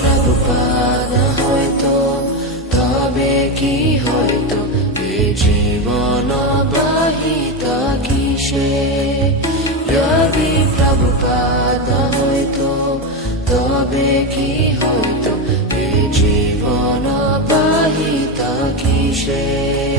প্রভুপাদ হয়তো, তবে কি হয়তো এ জীবন বাহিতা কিসে। যদি প্রভুপাদ হয়তো, তবে কি হয়তো এ জীবন বাহিতা কিসে।